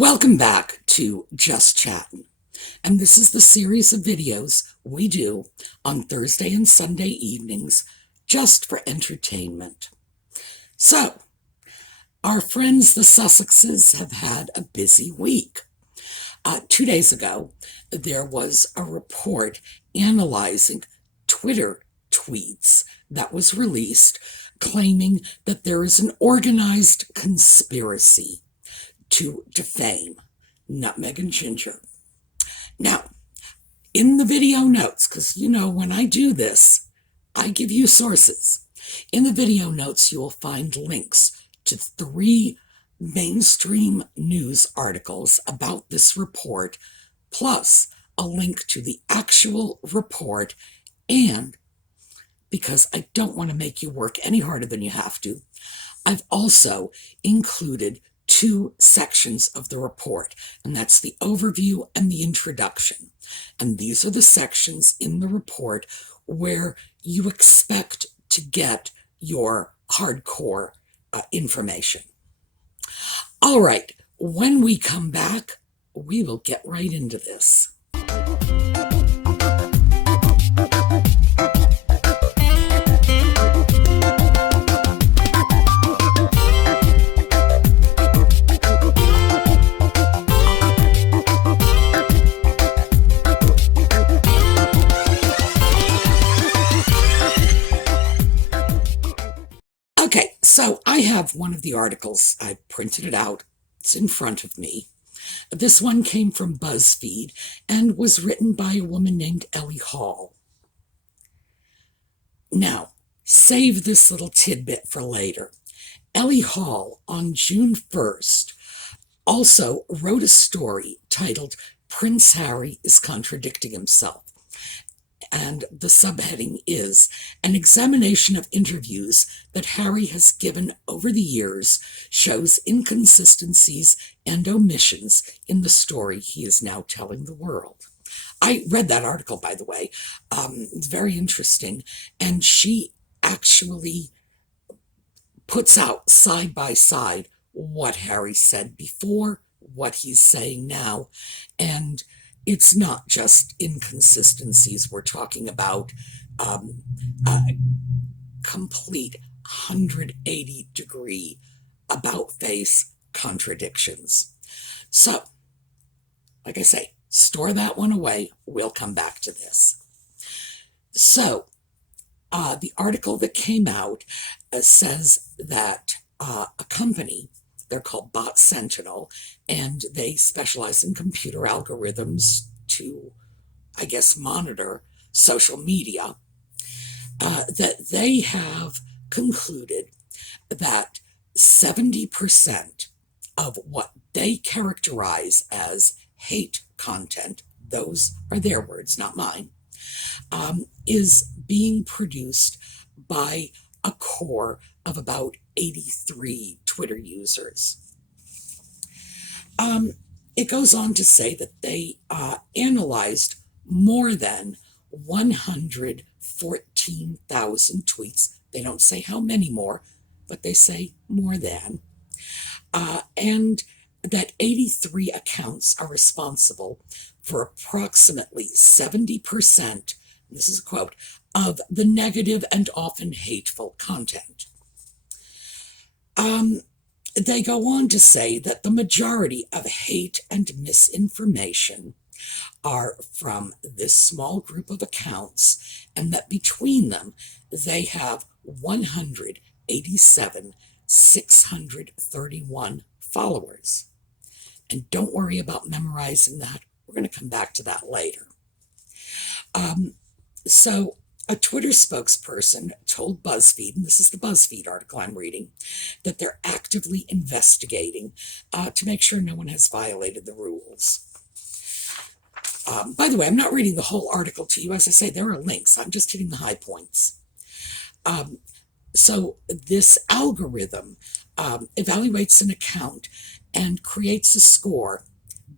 Welcome back to Just Chattin', and this is the series of videos we do on Thursday and Sunday evenings just for entertainment. So, our friends the Sussexes have had a busy week. 2 days ago, there was a report analyzing Twitter tweets that was released claiming that there is an organized conspiracy to defame Nutmeg and Ginger. Now, in the video notes, because when I do this, I give you sources. In the video notes, you will find links to 3 mainstream news articles about this report, plus a link to the actual report. And because I don't want to make you work any harder than you have to, I've also included 2 sections of the report, and that's the overview and the introduction. And these are the sections in the report where you expect to get your hardcore information. All right, when we come back, we will get right into this. Okay, so I have one of the articles. I printed it out. It's in front of me. This one came from Buzzfeed and was written by a woman named Ellie Hall. Now, save this little tidbit for later. Ellie Hall, on June 1st, also wrote a story titled "Prince Harry is Contradicting Himself." And the subheading is "An examination of interviews that Harry has given over the years shows inconsistencies and omissions in the story he is now telling the world." I read that article, by the way. It's very interesting. And she actually puts out side by side what Harry said before, what he's saying now, and it's not just inconsistencies. We're talking about complete 180-degree about-face contradictions. So, like I say, store that one away. We'll come back to this. So, the article that came out says that a company, they're called Bot Sentinel, and they specialize in computer algorithms to, I guess, monitor social media, that they have concluded that 70% of what they characterize as hate content, those are their words, not mine, is being produced by a core of about 83 Twitter users. It goes on to say that they analyzed more than 114,000 tweets. They don't say how many more, but they say more than. And that 83 accounts are responsible for approximately 70%, this is a quote, of the negative and often hateful content. They go on to say that the majority of hate and misinformation are from this small group of accounts, and that between them they have 187,631 followers. And don't worry about memorizing that. We're going to come back to that later. So a Twitter spokesperson told BuzzFeed, and this is the BuzzFeed article I'm reading, that they're actively investigating to make sure no one has violated the rules. By the way, I'm not reading the whole article to you. As I say, there are links. I'm just hitting the high points. So this algorithm evaluates an account and creates a score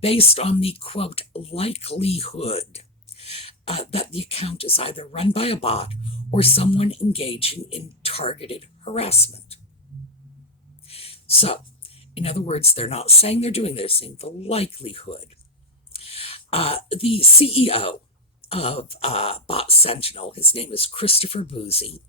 based on the, quote, likelihood that the account is either run by a bot or someone engaging in targeted harassment. So, In other words, they're not saying they're doing, they're saying the likelihood. The CEO of Bot Sentinel, his name is Christopher Boozy.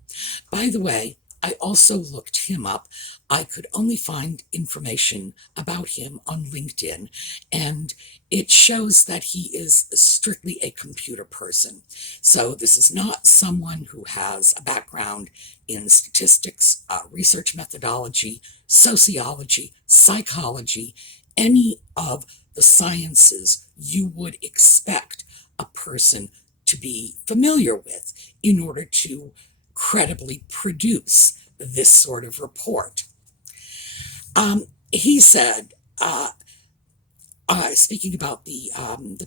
By the way, I also looked him up. I could only find information about him on LinkedIn, and it shows that he is strictly a computer person. So this is not someone who has a background in statistics, research methodology, sociology, psychology, any of the sciences you would expect a person to be familiar with in order to credibly produce this sort of report. He said, speaking about the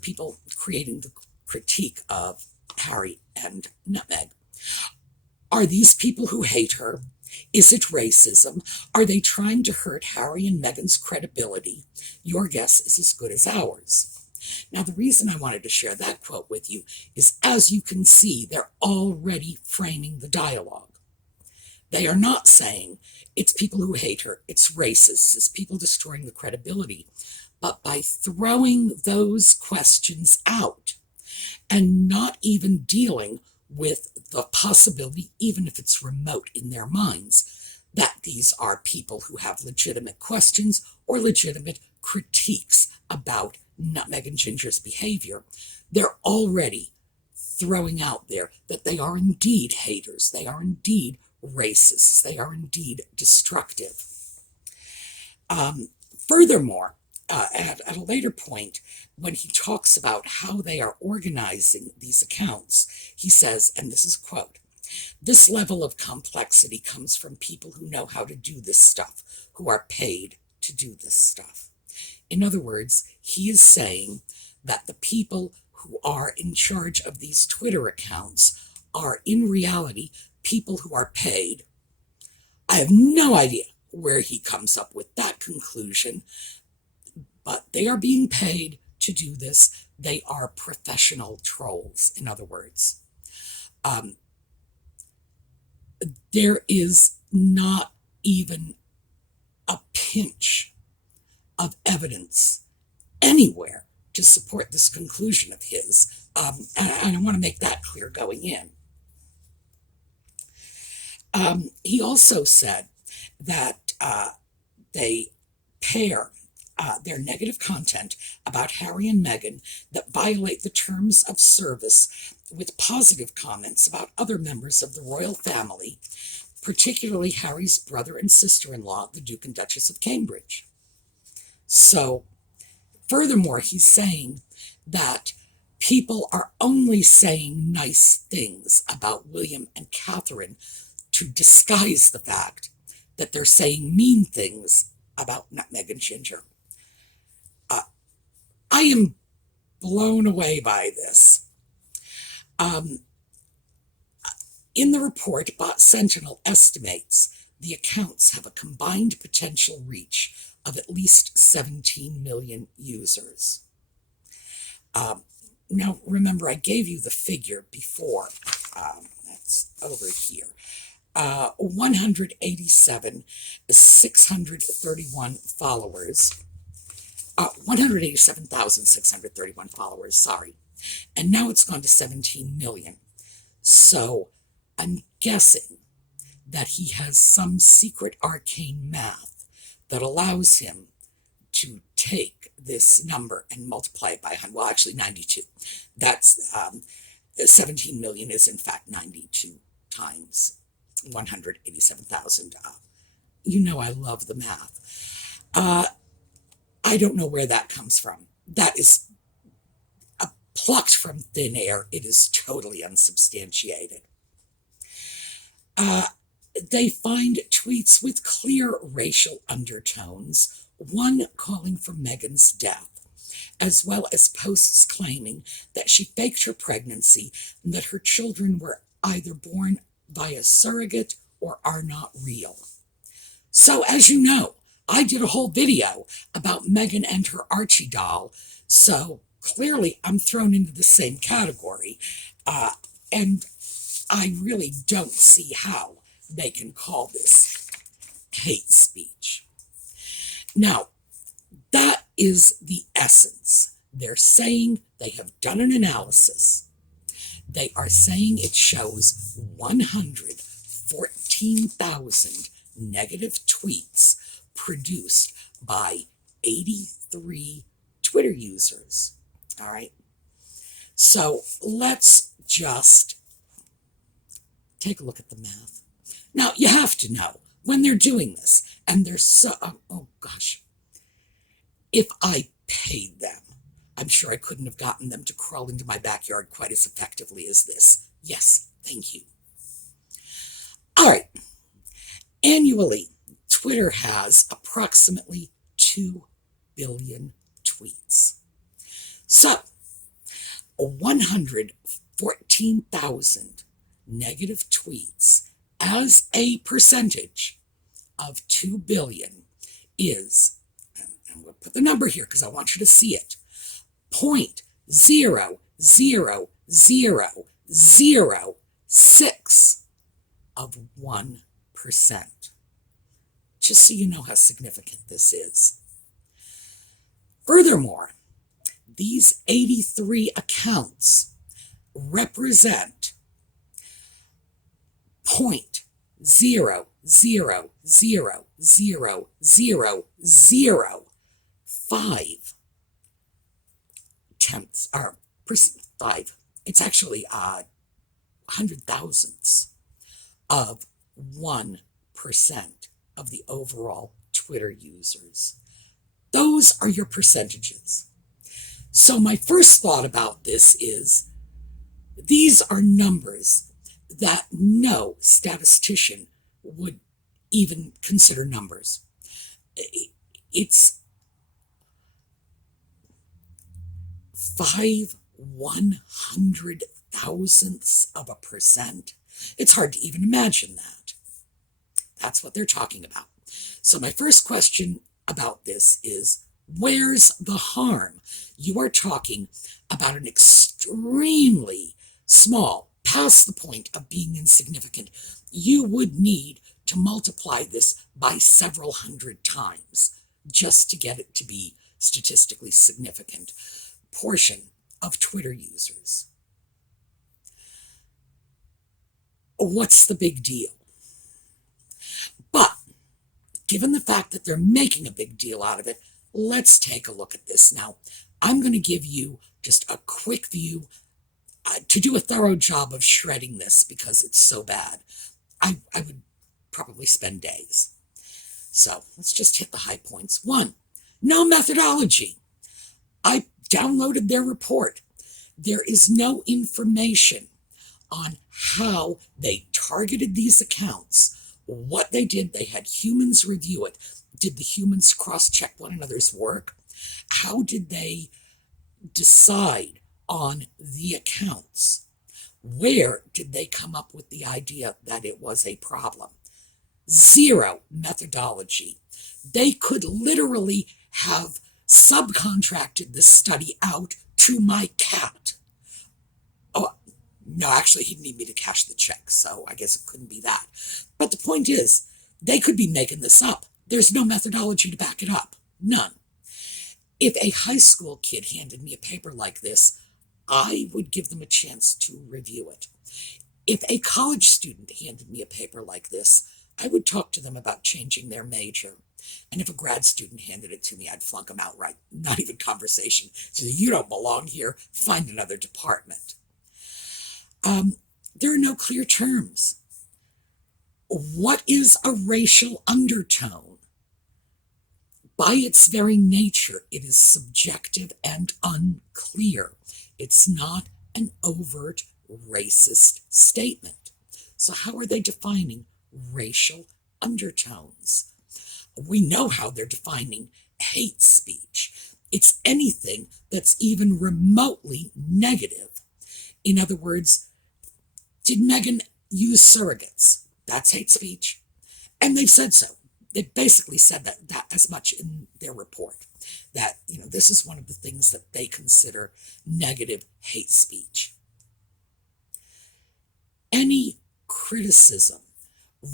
people creating the critique of Harry and Nutmeg, are these people who hate her? Is it racism? Are they trying to hurt Harry and Meghan's credibility? Your guess is as good as ours. Now, the reason I wanted to share that quote with you is, as you can see, they're already framing the dialogue. They are not saying it's people who hate her, it's racists, it's people destroying the credibility. But by throwing those questions out and not even dealing with the possibility, even if it's remote in their minds, that these are people who have legitimate questions or legitimate critiques about Nutmeg and Ginger's behavior, they're already throwing out there that they are indeed haters, they are indeed racists, they are indeed destructive. Furthermore, at a later point, when he talks about how they are organizing these accounts, he says, and this is a quote, "This level of complexity comes from people who know how to do this stuff, who are paid to do this stuff." In other words, he is saying that the people who are in charge of these Twitter accounts are in reality people who are paid. I have no idea where he comes up with that conclusion, but they are being paid to do this. They are professional trolls, in other words. There is not even a pinch of evidence anywhere to support this conclusion of his. And I want to make that clear going in. He also said that they pair their negative content about Harry and Meghan that violate the terms of service with positive comments about other members of the royal family, particularly Harry's brother and sister-in-law, the Duke and Duchess of Cambridge. So, furthermore, he's saying that people are only saying nice things about William and Catherine to disguise the fact that they're saying mean things about Nutmeg and Ginger. I am blown away by this. In the report, Bot Sentinel estimates the accounts have a combined potential reach of at least 17 million users. Now, remember, I gave you the figure before. That's over here. 631 followers. 187,631 followers, sorry. And now it's gone to 17 million. So I'm guessing that he has some secret arcane math that allows him to take this number and multiply it by 100. Well, actually 92. That's 17 million is in fact 92 times 187,000. You know I love the math. I don't know where that comes from. That is plucked from thin air. It is totally unsubstantiated. They find tweets with clear racial undertones, one calling for Meghan's death, as well as posts claiming that she faked her pregnancy and that her children were either born by a surrogate or are not real. So, as you know, I did a whole video about Meghan and her Archie doll, so clearly I'm thrown into the same category, and I really don't see how they can call this hate speech. Now, that is the essence. They're saying they have done an analysis. They are saying it shows 114,000 negative tweets produced by 83 Twitter users. All right. So let's just take a look at the math. Now, you have to know when they're doing this, and they're so, oh gosh, if I paid them, I'm sure I couldn't have gotten them to crawl into my backyard quite as effectively as this. Yes, thank you. All right. Annually, Twitter has approximately 2 billion tweets. So, 114,000 negative tweets as a percentage of 2 billion is, and I'm going to put the number here because I want you to see it, 0.00006 of 1%. Just so you know how significant this is. Furthermore, these 83 accounts represent 0.0000005 tenths, or 5. It's actually 100,000ths of 1% of the overall Twitter users. Those are your percentages. So my first thought about this is these are numbers that no statistician would even consider numbers. It's 5/100,000ths of a percent. It's hard to even imagine that. That's what they're talking about. So my first question about this is, where's the harm? You are talking about an extremely small, past the point of being insignificant. You would need to multiply this by several hundred times just to get it to be statistically significant portion of Twitter users. What's the big deal? But given the fact that they're making a big deal out of it, let's take a look at this. Now, I'm going to give you just a quick view to do a thorough job of shredding this because it's so bad. I would probably spend days. So let's just hit the high points. 1, no methodology. I downloaded their report. There is no information on how they targeted these accounts, what they did. They had humans review it. Did the humans cross-check one another's work? How did they decide on the accounts? Where did they come up with the idea that it was a problem? 0 methodology. They could literally have subcontracted this study out to my cat. Oh, no, actually, he'd need me to cash the check, so I guess it couldn't be that. But the point is, they could be making this up. There's no methodology to back it up. None. If a high school kid handed me a paper like this, I would give them a chance to review it. If a college student handed me a paper like this, I would talk to them about changing their major. And if a grad student handed it to me, I'd flunk them outright. Not even conversation. So you don't belong here. Find another department. There are no clear terms. What is a racial undertone? By its very nature, it is subjective and unclear. It's not an overt racist statement. So how are they defining racial undertones? We know how they're defining hate speech. It's anything that's even remotely negative. In other words, did Meghan use surrogates? That's hate speech. And they've said so. They basically said that as much in their report, that, this is one of the things that they consider negative hate speech. Any criticism,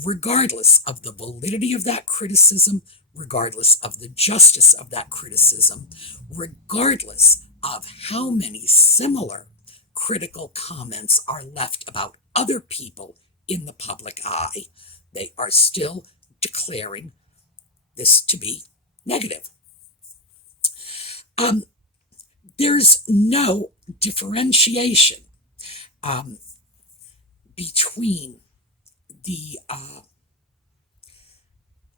regardless of the validity of that criticism, regardless of the justice of that criticism, regardless of how many similar critical comments are left about other people in the public eye, they are still declaring this to be negative. There's no differentiation between the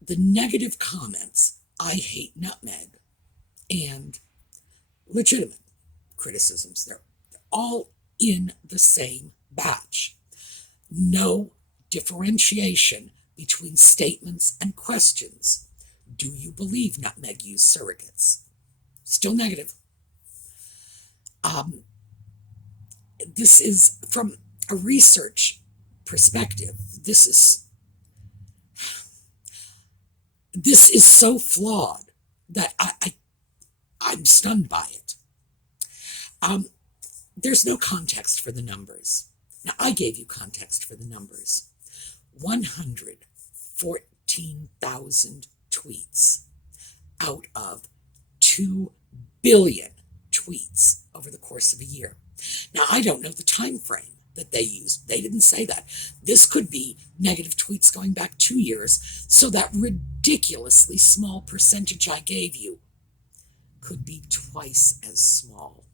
negative comments, I hate nutmeg, and legitimate criticisms. They're all in the same batch. No differentiation between statements and questions. Do you believe nutmeg used surrogates? Still negative. This is from a research perspective. This is so flawed that I'm stunned by it. There's no context for the numbers. Now, I gave you context for the numbers. 114,000 tweets out of 2 billion tweets over the course of a year. Now, I don't know the time frame that they used. They didn't say that. This could be negative tweets going back 2 years, so that ridiculously small percentage I gave you could be twice as small.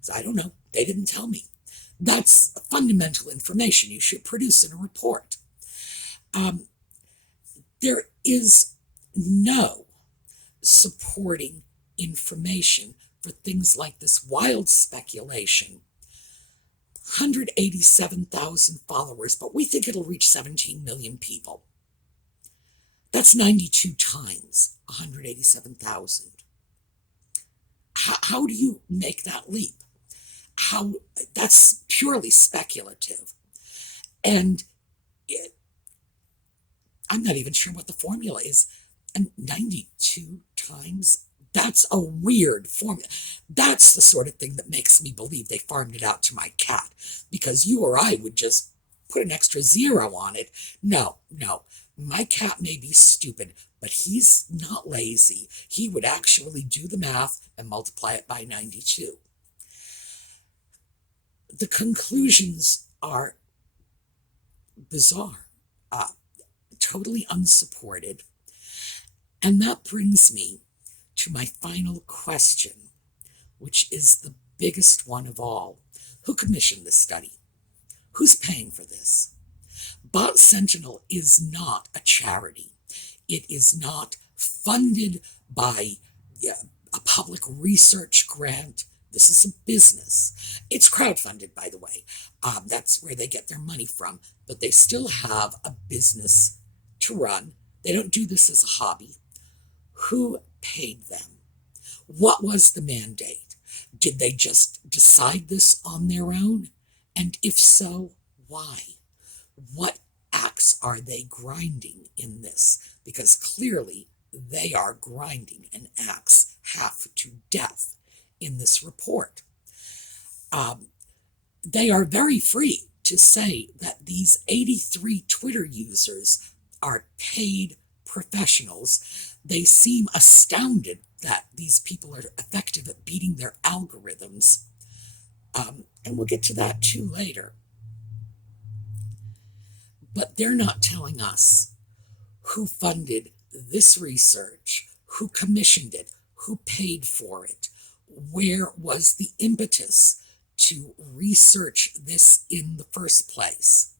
So I don't know. They didn't tell me. That's fundamental information you should produce in a report. There is no supporting information for things like this wild speculation. 187,000 followers, but we think it'll reach 17 million people. That's 92 times 187,000. How do you make that leap? That's purely speculative. And I'm not even sure what the formula is. And 92 times, that's a weird formula. That's the sort of thing that makes me believe they farmed it out to my cat, because you or I would just put an extra 0 on it. No. My cat may be stupid, but he's not lazy. He would actually do the math and multiply it by 92. The conclusions are bizarre, totally unsupported. And that brings me to my final question, which is the biggest one of all. Who commissioned this study? Who's paying for this? Bot Sentinel is not a charity. It is not funded by a public research grant. This is a business. It's crowdfunded, by the way. That's where they get their money from. But they still have a business to run. They don't do this as a hobby. Who paid them? What was the mandate? Did they just decide this on their own? And if so, why? What axe are they grinding in this? Because clearly they are grinding an axe half to death in this report. They are very free to say that these 83 Twitter users are paid professionals. They seem astounded that these people are effective at beating their algorithms. And we'll get to that too later. But they're not telling us who funded this research, who commissioned it, who paid for it, where was the impetus to research this in the first place.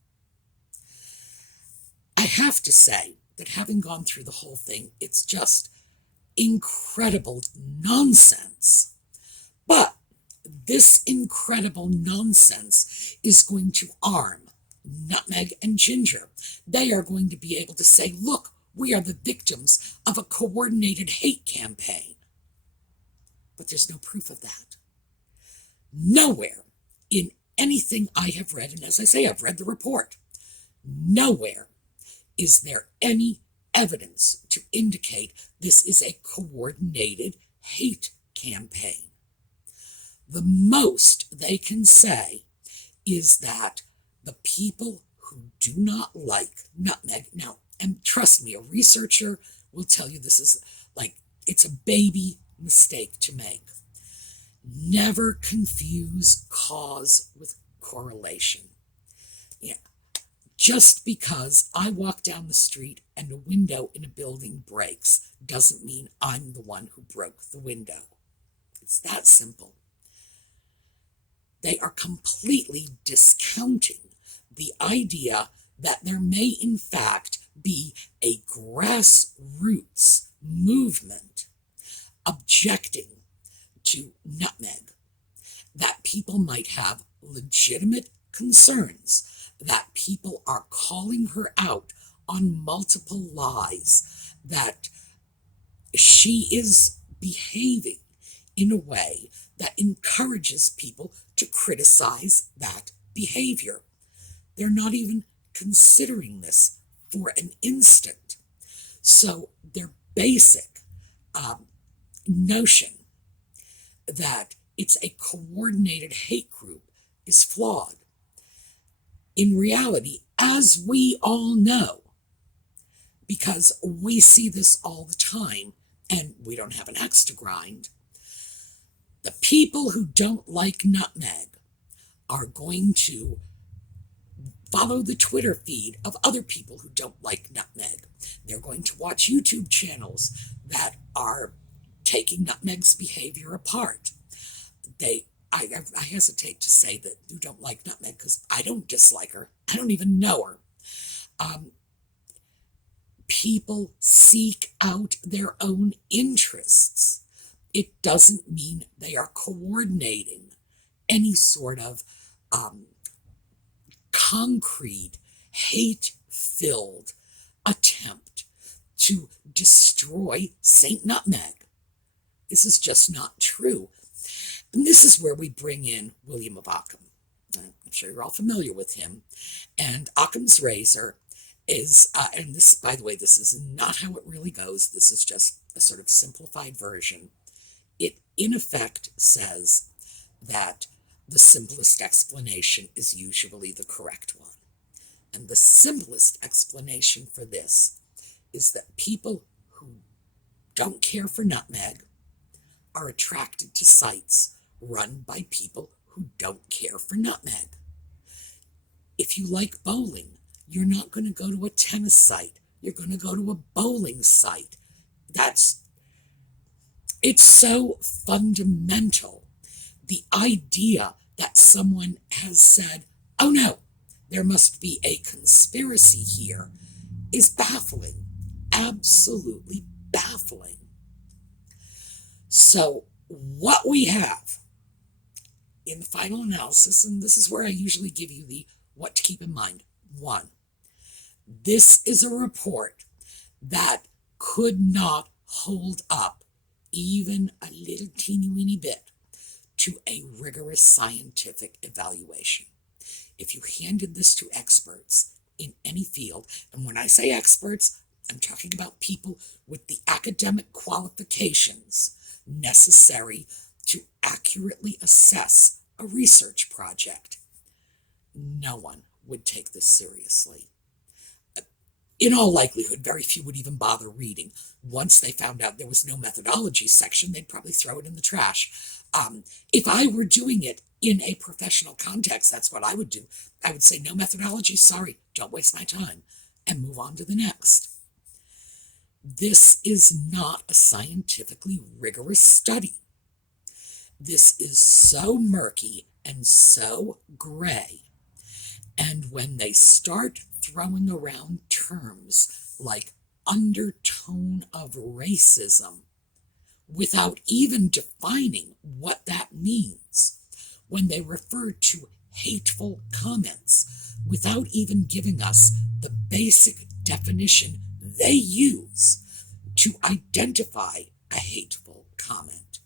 I have to say that having gone through the whole thing, it's just incredible nonsense. But this incredible nonsense is going to arm Nutmeg and Ginger. They are going to be able to say, look, we are the victims of a coordinated hate campaign. But there's no proof of that. Nowhere in anything I have read, and as I say, I've read the report, nowhere is there any evidence to indicate this is a coordinated hate campaign. The most they can say is that the people who do not like Nutmeg, now, and trust me, a researcher will tell you this is like, it's a baby mistake to make. Never confuse cause with correlation. Yeah. Just because I walk down the street and a window in a building breaks doesn't mean I'm the one who broke the window. It's that simple. They are completely discounting the idea that there may in fact be a grassroots movement objecting to nutmeg, that people might have legitimate concerns, that people are calling her out on multiple lies, that she is behaving in a way that encourages people to criticize that behavior. They're not even considering this for an instant. So their basic notion that it's a coordinated hate group is flawed. In reality, as we all know, because we see this all the time and we don't have an axe to grind, the people who don't like nutmeg are going to follow the Twitter feed of other people who don't like nutmeg. They're going to watch YouTube channels that are taking nutmeg's behavior apart. I hesitate to say that you don't like nutmeg because I don't dislike her. I don't even know her. People seek out their own interests. It doesn't mean they are coordinating any sort of concrete, hate-filled attempt to destroy Saint Nutmeg. This is just not true. And this is where we bring in William of Ockham. I'm sure you're all familiar with him. And Occam's razor is, and this, by the way, this is not how it really goes. This is just a sort of simplified version. It, in effect, says that the simplest explanation is usually the correct one. And the simplest explanation for this is that people who don't care for nutmeg are attracted to sites run by people who don't care for nutmeg. If you like bowling, you're not going to go to a tennis site. You're going to go to a bowling site. It's so fundamental. The idea that someone has said, oh no, there must be a conspiracy here, is baffling. Absolutely baffling. So what we have in the final analysis, and this is where I usually give you the what to keep in mind. 1, this is a report that could not hold up even a little teeny weeny bit to a rigorous scientific evaluation. If you handed this to experts in any field, and when I say experts, I'm talking about people with the academic qualifications necessary to accurately assess a research project, no one would take this seriously. In all likelihood, very few would even bother reading. Once they found out there was no methodology section, they'd probably throw it in the trash. If I were doing it in a professional context, that's what I would do. I would say, no methodology, sorry, don't waste my time, and move on to the next. This is not a scientifically rigorous study. This is so murky and so gray. And when they start throwing around terms like undertone of racism without even defining what that means, when they refer to hateful comments without even giving us the basic definition they use to identify a hateful comment,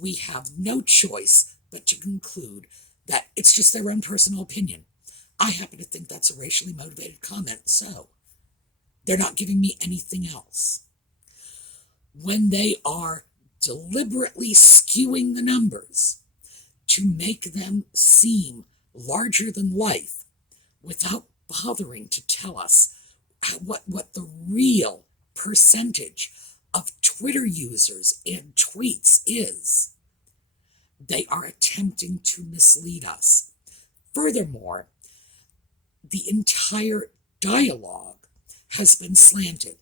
we have no choice but to conclude that it's just their own personal opinion. I happen to think that's a racially motivated comment, so they're not giving me anything else. When they are deliberately skewing the numbers to make them seem larger than life without bothering to tell us what the real percentage of Twitter users and tweets is, they are attempting to mislead us. Furthermore, the entire dialogue has been slanted.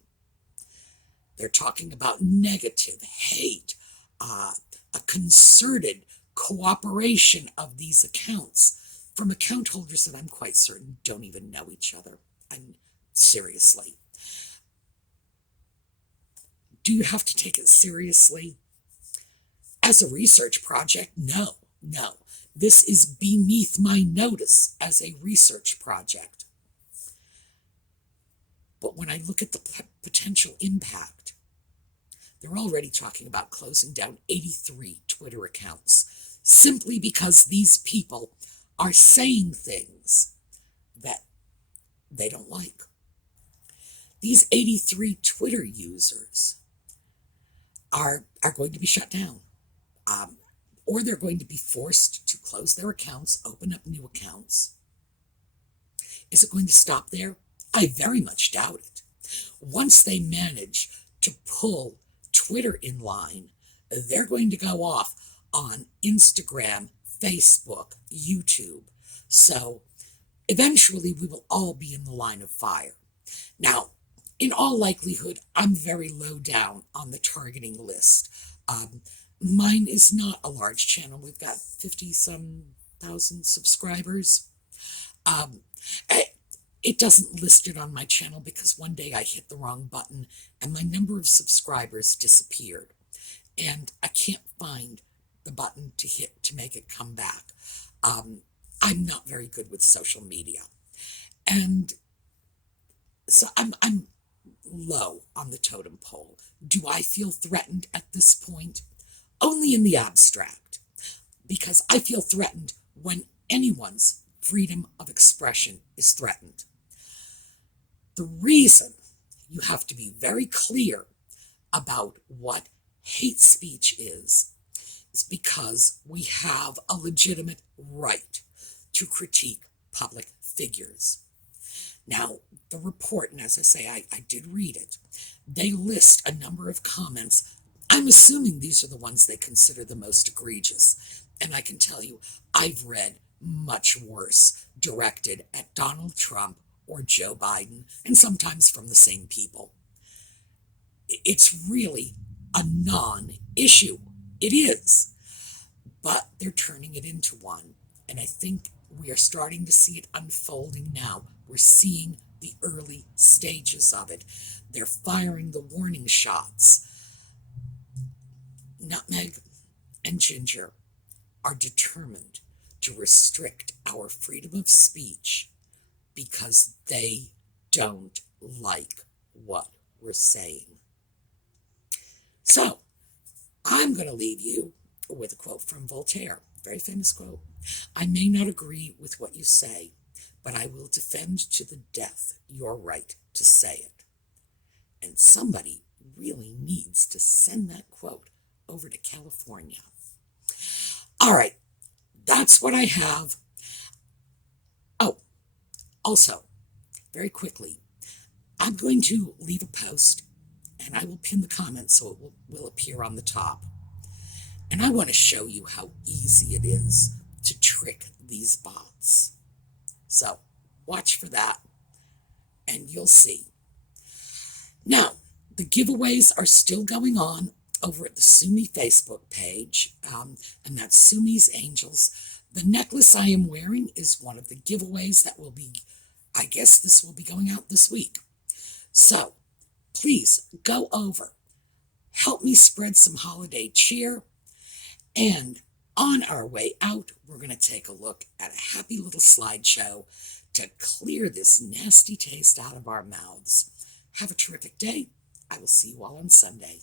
They're talking about negative hate, a concerted cooperation of these accounts from account holders that I'm quite certain don't even know each other. Seriously. Do you have to take it seriously? As a research project, no. This is beneath my notice as a research project. But when I look at the potential impact, they're already talking about closing down 83 Twitter accounts simply because these people are saying things that they don't like. These 83 Twitter users are going to be shut down, or they're going to be forced to close their accounts, open up new accounts. Is it going to stop there? I very much doubt it. Once they manage to pull Twitter in line, they're going to go off on Instagram, Facebook, YouTube. So eventually we will all be in the line of fire. Now, in all likelihood, I'm very low down on the targeting list. Mine is not a large channel. We've got 50-some thousand subscribers. It doesn't list it on my channel because one day I hit the wrong button and my number of subscribers disappeared. And I can't find the button to hit to make it come back. I'm not very good with social media. And so I'm low on the totem pole. Do I feel threatened at this point? Only in the abstract, because I feel threatened when anyone's freedom of expression is threatened. The reason you have to be very clear about what hate speech is because we have a legitimate right to critique public figures. Now, the report, and as I say, I did read it, they list a number of comments. I'm assuming these are the ones they consider the most egregious. And I can tell you, I've read much worse directed at Donald Trump or Joe Biden, and sometimes from the same people. It's really a non-issue. It is. But they're turning it into one. And I think we are starting to see it unfolding now. We're seeing the early stages of it. They're firing the warning shots. Nutmeg and Ginger are determined to restrict our freedom of speech because they don't like what we're saying. So, I'm going to leave you with a quote from Voltaire, a very famous quote. I may not agree with what you say, but I will defend to the death your right to say it. And somebody really needs to send that quote over to California. All right, that's what I have. Oh, also, very quickly, I'm going to leave a post and I will pin the comments so it will appear on the top. And I want to show you how easy it is to trick these bots. So watch for that and you'll see. Now, the giveaways are still going on over at the Sumi Facebook page, and that's Sumi's Angels. The necklace I am wearing is one of the giveaways that will be, I guess this will be going out this week. So please go over, help me spread some holiday cheer, and on our way out, we're going to take a look at a happy little slideshow to clear this nasty taste out of our mouths. Have a terrific day. I will see you all on Sunday.